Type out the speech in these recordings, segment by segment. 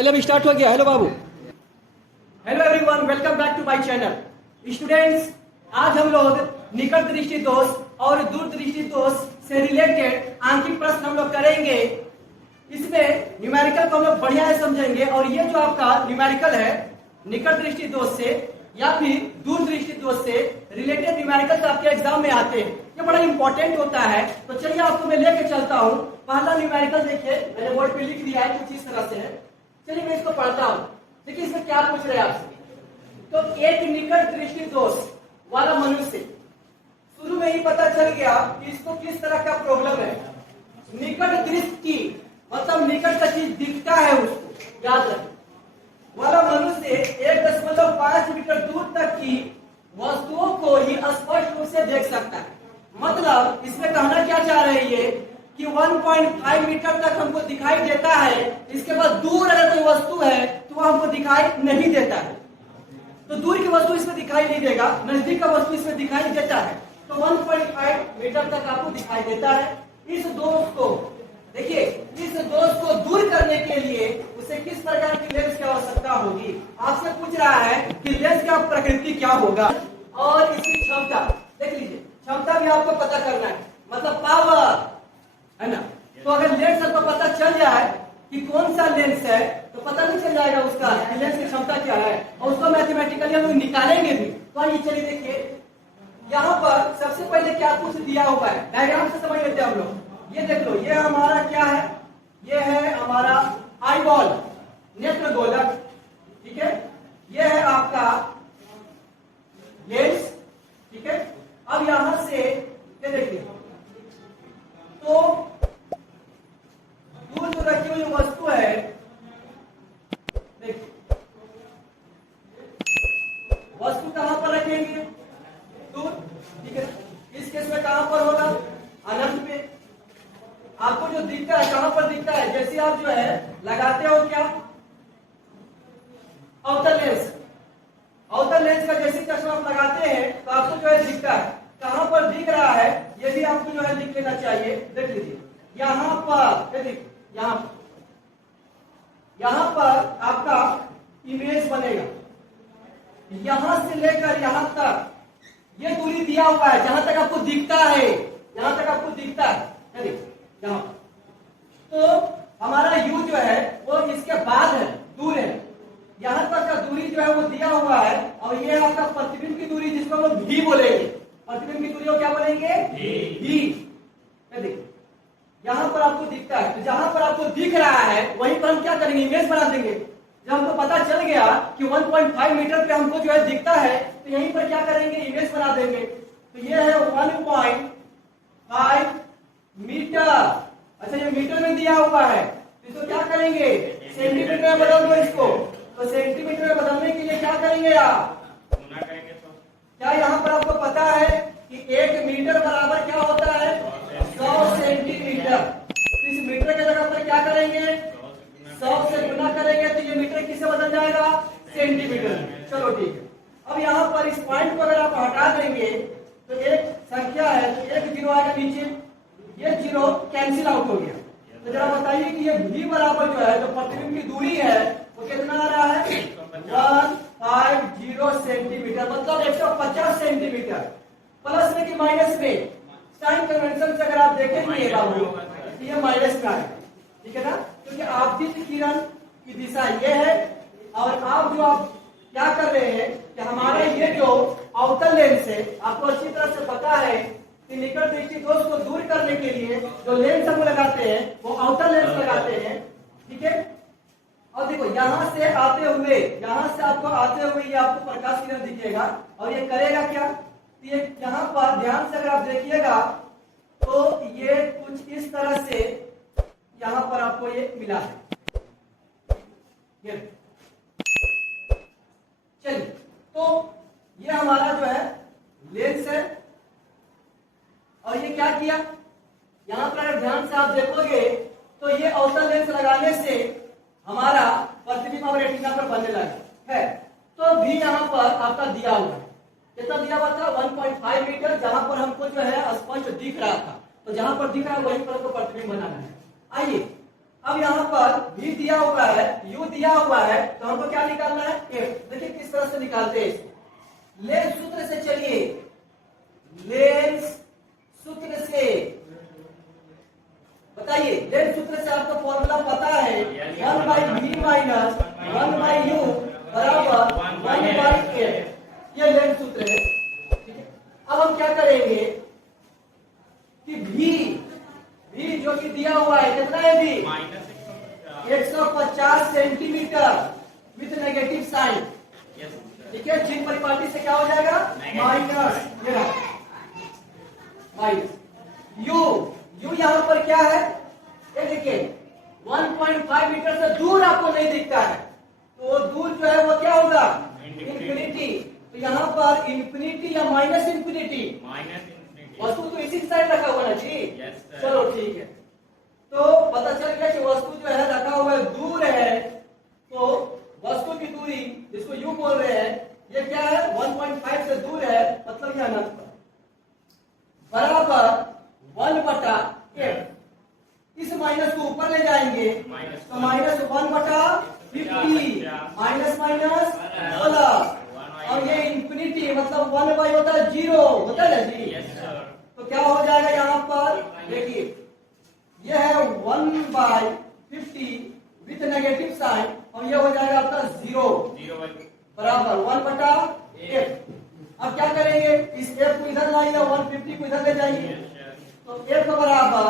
चलिए अभी स्टार्ट हो गया। हेलो बाबू। Hello everyone, welcome back to my channel. Students, आज हम लोग निकट दृष्टि दोष और दूर दृष्टि दोष से रिलेटेड आंकिक प्रश्न हम लोग करेंगे। इसमें न्यूमेरिकल को हम लोग बढ़िया से समझेंगे और ये जो आपका न्यूमेरिकल है निकट दृष्टि दोष से या फिर दूर दृष्टि दोष से रिलेटेड न्यूमेरिकल आपके एग्जाम में आते हैं, ये बड़ा इंपॉर्टेंट होता है। तो चलिए आपको मैं लेके चलता हूँ। पहला न्यूमेरिकल देखिए, मैंने बोर्ड पे लिख दिया है, कुछ इस तरह से है। चलिए मैं इसको पढ़ता हूँ। देखिए इसमें क्या पूछ रहे हैं आपसे। तो एक निकट दृष्टि दोष वाला मनुष्य, शुरू में ही पता चल गया कि इसको किस तरह का प्रॉब्लम है। निकट दृष्टि मतलब निकट का चीज दिखता है उसको, याद रखें, वाला मनुष्य 1.5 मीटर दूर तक की वस्तुओं को ही स्पष्ट रूप से देख सकता है। मतलब इसमें कहना क्या चाह रही है कि 1.5 मीटर तक हमको दिखाई देता है, इसके बाद दूर अगर कोई वस्तु है तो वो हमको दिखाई नहीं देता है। तो दूर की वस्तु इसमें दिखाई नहीं देगा, नजदीक का वस्तु इसमें दिखाई देता है। तो 1.5 मीटर तक आपको दिखाई देता है। इस दोष को देखिए, इस दोष को दूर करने के लिए उसे किस प्रकार की लेंस की आवश्यकता होगी। आपसे पूछ रहा है कि लेंस का प्रकृति क्या होगा और इसकी क्षमता देख लीजिए। क्षमता भी आपको पता करना है, मतलब पावर है ना। तो अगर लेंस आपको पता चल जाए कि कौन सा लेंस है तो पता नहीं चल जाएगा उसका कि लेंस की क्षमता क्या है, और उसको मैथमेटिकली हम लोग निकालेंगे भी। तो आइए चलिए देखिए, यहाँ पर सबसे पहले क्या कुछ दिया हुआ है, डायग्राम से समझ लेते हैं हम लोग। ये देख लो, ये हमारा क्या है, ये है हमारा आई बॉल, नेत्र गोलक, ठीक है। ये है आपका लेंस, ठीक है। अब यहां से ये देखिए, तो दूर जो रखी हुई वस्तु है, देखिए वस्तु कहां पर रखेंगे, दूर, ठीक है। इस केस में कहां पर होगा, अनंत पे। आपको जो दिखता है कहां पर दिखता है, जैसे आप जो है लगाते हो क्या, अवतल लेंस। अवतल लेंस का जैसे चश्मा आप लगाते हैं तो आपको जो है दिखता है। कहां पर दिख रहा है ये भी आपको जो है लिख लेना चाहिए। देख लीजिए यहां पर, देखिए यहां पर आपका इमेज बनेगा। यहां से लेकर यहां तक ये दूरी दिया हुआ है, जहां तक आपको दिखता है, यहां तक आपको दिखता है, देखिए यहाँ। तो हमारा यू जो है वो इसके बाद है, दूर है। यहां तक का दूरी जो है वो दिया हुआ है, और ये आपका प्रतिबिंब की दूरी जिसको हम लोग भी बोलेंगे। प्रतिबिंब की दूरी को क्या बोलेंगे, भी। देखिए यहां पर आपको दिखता है, तो जहां पर आपको दिख रहा है वहीं पर हम क्या करेंगे, इमेज बना देंगे। जब हमको पता चल गया कि 1.5 मीटर पे हमको जो है दिखता है, तो यहीं पर क्या करेंगे, इमेज बना देंगे। तो ये है 1.5 मीटर। अच्छा, ये मीटर में दिया हुआ है, तो इसको क्या करेंगे, सेंटीमीटर में बदल दो इसको। तो सेंटीमीटर में बदलने के लिए क्या करेंगे आप, गुना करेंगे। तो क्या यहाँ पर आपको पता है कि 1 मीटर बराबर क्या होता है, 100 सेंटीमीटर। इस मीटर के जगह पर क्या करेंगे, 100 से गुना करेंगे, तो ये मीटर किससे बदल जाएगा, सेंटीमीटर। चलो ठीक है। अब यहाँ पर इस पॉइंट को अगर आप हटा देंगे तो एक संख्या है, तो एक जीरो आएगा नीचे, ये जीरो कैंसिल आउट हो गया। तो जरा बताइए कि ये v बराबर जो है, जो प्रतिबिंब की दूरी है वो कितना आ रहा है, 150 सेंटीमीटर, मतलब 150 सेंटीमीटर। प्लस में कि माइनस में, साइन कन्वेंशन से अगर आप देखेंगे बाबू तो ये माइनस में आएगा, ठीक है ना। क्योंकि आपतित किरण की दिशा ये है, और आप जो आप क्या कर रहे हैं कि हमारा ये जो अवतल लेंस है, आपको अच्छी तरह से पता है कि निकट दृष्टि दोष को दूर करने के लिए जो लेंस हम लगाते हैं वो अवतल लेंस लगाते हैं, ठीक है। और देखो यहां से आते हुए, यहां से आपको आते हुए ये आपको प्रकाश किरण दिखेगा, और ये करेगा क्या, तो ये यहाँ पर ध्यान से अगर आप देखिएगा तो ये कुछ इस तरह से यहाँ पर आपको ये मिला है। चलिए, तो ये हमारा जो है लेंस है, और ये क्या किया, यहां पर अगर ध्यान से आप देखोगे तो ये अवतल लेंस लगाने से हमारा प्रतिबिंब और रेटिना पर बनने लगा है। तो भी यहाँ पर आपका दिया हुआ है, कितना दिया हुआ था, 1.5 मीटर, जहां पर हमको जो है स्पष्ट दिख रहा था। तो जहां पर दिख रहा है वहीं पर हमको प्रतिबिंब बनाना है। आइए अब यहाँ पर v दिया हुआ है, u दिया हुआ है, तो हमको क्या निकालना है? f। देखिए किस तरह से निकालते हैं। लेंस सूत्र से चलिए, लेंस सूत्र से बताइए। लेंस सूत्र से आपको फॉर्मूला पता है, 1 by v minus 1 by u बराबर 1 बाई f। ये लेंस सूत्र है, ठीक है। अब हम क्या करेंगे कि v जो कि दिया हुआ है, कितना है v? 150 centimetre with negative sign, ठीक है। चिन्ह परिपाटी से क्या हो जाएगा? माइनस, ये रहा माइनस। यू यहां पर क्या है? ये देखिए 1.5 मीटर से दूर आपको नहीं दिखता है, तो वो दूर जो है वो क्या होगा? इंफिनिटी। तो यहाँ पर इंफिनिटी या माइनस इंफिनिटी? वस्तु तो इसी साइड रखा हुआ है जी। चलो ठीक है, तो पता चल गया कि वस्तु जो है रखा हुआ है दूर है, तो वस्तु की दूरी जिसको यू बोल रहे हैं, ये क्या है? 1.5 से दूर है, मतलब यह अनंत पर बराबर 1/f। इस माइनस को ऊपर ले जाएंगे तो माइनस 1/50, माइनस माइनस प्लस, और ये इंफिनिटी मतलब 1 बाई होता है 0, होता है ना जी। तो क्या हो जाएगा यहाँ पर? देखिए यह है 1/50 विथ नेगेटिव साइन, और ये हो जाएगा आपका 0 बराबर 1/f। अब क्या करेंगे? इस f को इधर लाइए, 150 को इधर ले जाइए, तो f बराबर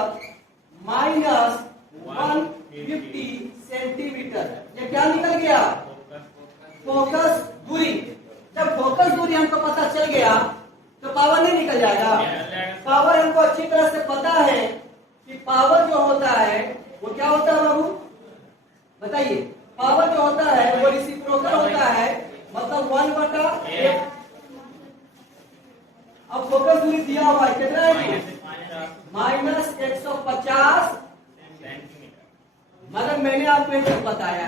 माइनस 150 सेंटीमीटर। ये क्या निकल गया? फोकस दूरी। जब फोकस दूरी हमको पता चल गया तो पावर नहीं निकल जाएगा? पावर हमको अच्छी तरह से पता है कि पावर जो होता है वो क्या होता है बाबू? बताइए। पावर जो होता है वो रेसिप्रोकल होता है, मतलब 1/f। अब फोकस दूरी दिया हुआ है, कितना है? Minus 150 centimetre. मगर मैंने आपको एक चीज बताया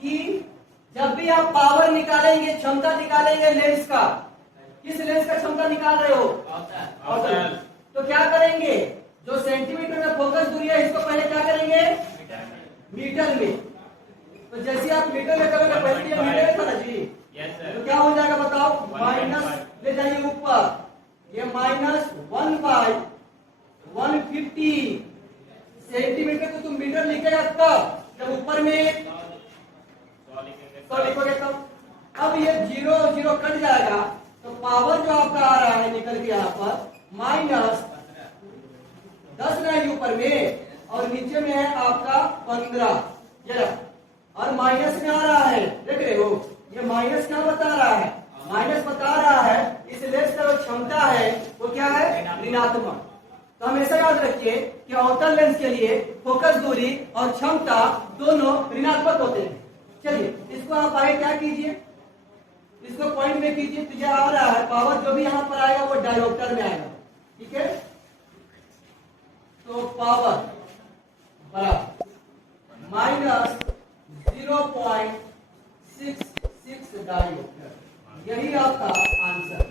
कि जब भी आप पावर निकालेंगे, क्षमता निकालेंगे लेंस का, किस लेंस का क्षमता निकाल रहे हो? तो क्या करेंगे? जो सेंटीमीटर में फोकस दूरी है, इसको पहले क्या करेंगे? मीटर में। तो जैसे आप मीटर में करोगे, पहले ये मीटर में था ना जी, तो क्या हो जाएगा बताओ? माइनस ले जाइए ऊपर, ये माइनस 1/150 सेंटीमीटर को तुम मीटर लिखेगा तब, जब ऊपर में 100 लिखोगे तब। अब ये 0 0 कट जाएगा, तो पावर जो आपका आ रहा है निकल के यहाँ पर माइनस 10 रहेगी ऊपर में, और नीचे में है आपका 15, ये रहा। और माइनस में आ रहा है, देख रहे हो? ये माइनस क्या बता रहा है? माइनस बता रहा है इस लेंस का जो क्षमता है वो क्या है? ऋणात्मक। तो हमेशा याद रखिए कि अवतल लेंस के लिए फोकस दूरी और क्षमता दोनों ऋणात्मक होते हैं। चलिए इसको आप आगे क्या कीजिए, इसको पॉइंट में कीजिए, तो यह आ रहा है पावर जो भी यहाँ पर आएगा वो डायोप्टर में आएगा, ठीक है। तो पावर बराबर माइनस 0.66 डायोप्टर, यही आपका आंसर।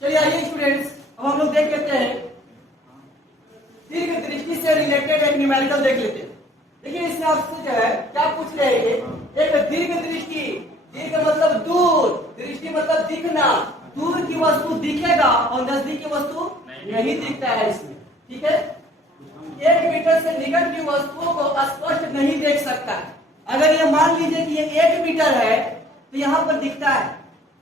चलिए आइए स्टूडेंट्स, अब हम लोग देख लेते हैं दीर्घ दृष्टि से रिलेटेड एक न्यूमेरिकल देख लेते हैं। देखिए इसमें आपसे जो है क्या पूछ रहे हैं? एक दीर्घ दृष्टि, दीर्घ मतलब दूर, दृष्टि मतलब दिखना, दूर की वस्तु दिखेगा और नजदीक की वस्तु नहीं दिखता है इसमें, ठीक है। 1 मीटर से निकट की वस्तुओं को स्पष्ट नहीं देख सकता है। अगर ये मान लीजिए कि ये 1 मीटर है तो यहाँ पर दिखता है,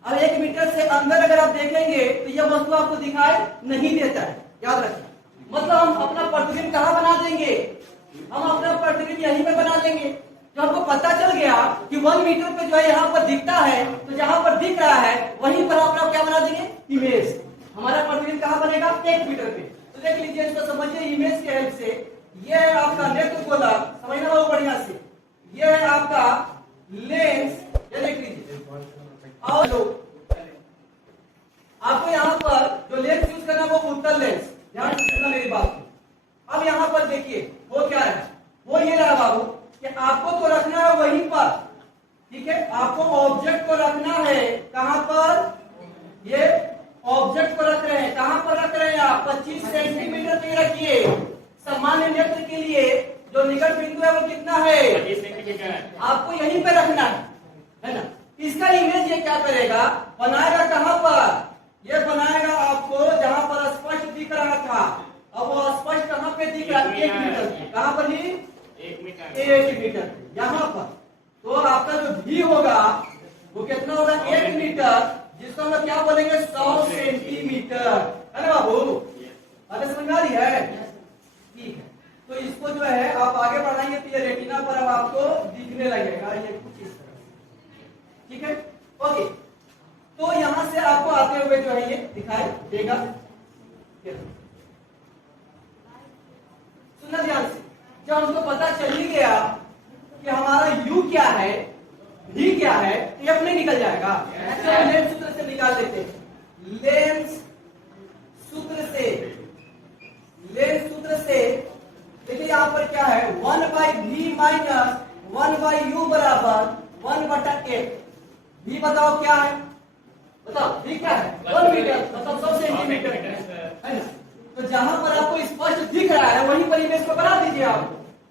और 1 मीटर से अंदर अगर आप देखेंगे तो यह वस्तु आपको दिखाई नहीं देता है, याद रखिए। मतलब हम अपना प्रतिबिंब कहाँ बना देंगे? हम अपना प्रतिबिंब यहीं पे बना देंगे। जो हमको पता चल गया कि 1 मीटर पे जो है यहाँ पर दिखता है, तो जहां पर दिख रहा है वहीं पर हम लोग क्या बना देंगे? इमेज। हमारा प्रतिबिंब कहाँ बनेगा? 1 मीटर पे। तो देख लीजिए, इसको समझिए इमेज के हेल्प से। ये है आपका नेत्र गोलक, समझना बहुत बढ़िया से। ये है आपका लेंस, ये देख लीजिए। और आपको यहाँ पर जो लेंस यूज करना है वो उत्तल लेंस, ध्यान से सुनना मेरी बात को। अब यहाँ पर देखिए वो क्या है, वो ये रहा बाबू कि आपको तो रखना है वहीं पर, ठीक है। आपको ऑब्जेक्ट को रखना है कहां पर? ये ऑब्जेक्ट को रख रहे हैं, कहां पर रख रहे हैं आप? 25 सेंटीमीटर पे रखिए, सामान्य नेत्र के लिए जो निकट बिंदु है वो कितना है? 25 सेंटीमीटर। आपको यहीं पे रखना है ना। इसका इमेज ये क्या करेगा, बनाएगा कहां पर? ये बनाएगा आपको जहां पर स्पष्ट दिख रहा था। अब वो स्पष्ट कहां पे दिख रहा है? 1 मीटर पे। कहां पर ही? 1 मीटर। 1 मीटर पे, यहां पर। तो आपका जो भी होगा वो कितना होगा? 1 मीटर, जिसको हम क्या बोलेंगे? 100 सेंटीमीटर, है ना बाबू? बात समझ आ रही है? ठीक है। तो इसको जो है आप आगे बढ़ाएंगे तो ये रेटिना पर अब आपको दिखने लगेगा, ये कुछ इस तरह से। ठीक है, ओके। तो यहां से आपको आते हुए जो है ये दिखाई देगा। सुनना ध्यान से, जब हमको पता चल ही गया कि हमारा u क्या है, v क्या है, तो f नहीं निकल जाएगा। चलो लेंस सूत्र से निकाल लेते हैं। लेंस सूत्र से देखिए यहाँ पर क्या है? 1/v माइनस 1/u बराबर 1/8। v बताओ क्या है? बताओ v क्या है? 1 मीटर, मतलब 100 सेंटीमीटर है ना। तो जहां पर आपको स्पष्ट दिख रहा है वहीं पर इमेज को बना दीजिए आप।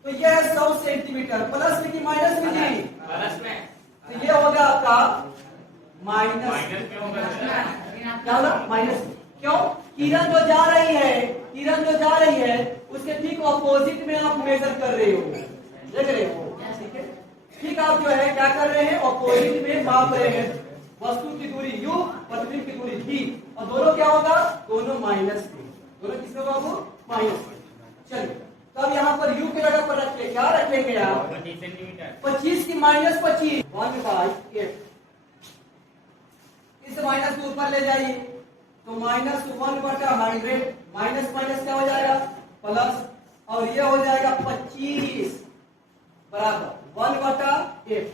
तो यह है 100 सेंटीमीटर। प्लस में कि माइनस में जी? प्लस में। तो ये होगा आपका माइनस। माइनस में होगा क्या होगा? माइनस। क्यों? किरण जो जा रही है उसके ठीक ऑपोजिट में आप मेजर कर रहे हो, देख रहे हो? ठीक है, ठीक। आप जो है क्या कर रहे हैं? ऑपोजिट में माप रहे हैं। वस्तु की दूरी u, प्रतिबिंब की दूरी v, और दोनों क्या होगा? दोनों माइनस में। दोनों किसमें बाबू? माइनस में। चलिए, तो अब यहाँ पर u की जगह पर रखिए, क्या रखेंगे आप? 25 सेंटीमीटर। 25 की माइनस 25, 1/8। इस माइनस को ऊपर ले जाइए तो माइनस 1/100, माइनस माइनस क्या हो जाएगा? प्लस, और ये हो जाएगा 25 बराबर 1/8।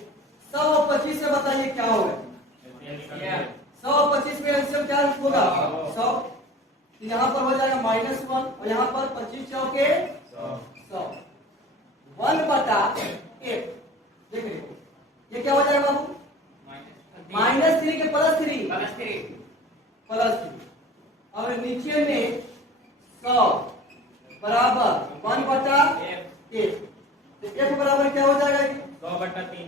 100 और 25 से बताइए क्या होगा? 100 और 25 में एलसीएम क्या होगा? 100। यहाँ पर हो जाएगा -1 और यहाँ पर 25 चौके 100। 1/8 देख रहे हो? ये क्या हो जाएगा बाबू? -3 के +3 और नीचे में 100 बराबर 1/8। तो f बराबर क्या हो जाएगा? 100/3।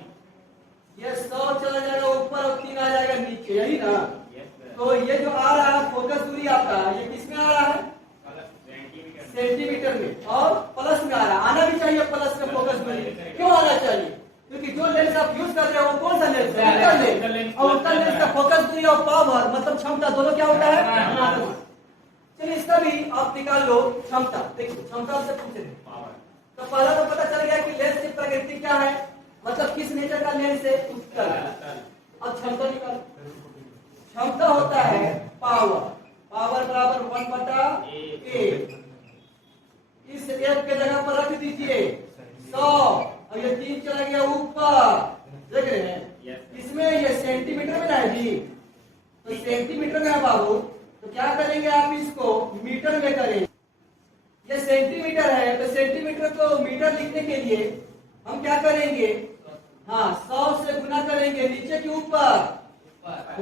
ये 100 चला जाएगा ऊपर और 3 आ जाएगा नीचे, यही ना? तो ये जो आ रहा है फोकस दूरी आपका, ये किस में आ रहा है? सेंटीमीटर में, और प्लस में आ रहा है। आना भी चाहिए प्लस में फोकस दूरी। क्यों आना चाहिए? क्योंकि जो लेंस आप यूज कर रहे हो वो कौन सा लेंस है? उत्तल लेंस। और उत्तल लेंस का फोकस दूरी और पावर मतलब क्षमता दोनों क्या होता है? चलिए इसका भी आप निकाल लो क्षमता। देखिए क्षमता से पूछे तो पहला तो पता चल गया कि लेंस की प्रकृति क्या है, मतलब किस नेचर का लेंस है? उत्तल। अब क्षमता निकालो। क्षमता होता है पावर, पावर बराबर 1/8। इस एक के जगह पर रख दीजिए 100 और ये 3 चला गया ऊपर, देख रहे हैं? इसमें ये सेंटीमीटर में है जी, तो सेंटीमीटर में है बाबू। तो क्या करेंगे आप? इसको मीटर में करेंगे। ये सेंटीमीटर है तो सेंटीमीटर को मीटर लिखने के लिए हम क्या करेंगे? हाँ, 100 से गुना करेंगे नीचे के ऊपर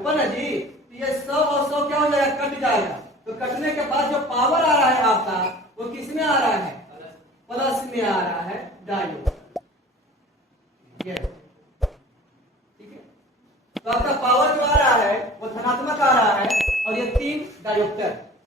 ना जी। तो ये 100 और 100 क्या हो जाएगा? कट जाएगा। तो कटने के बाद जो पावर आ रहा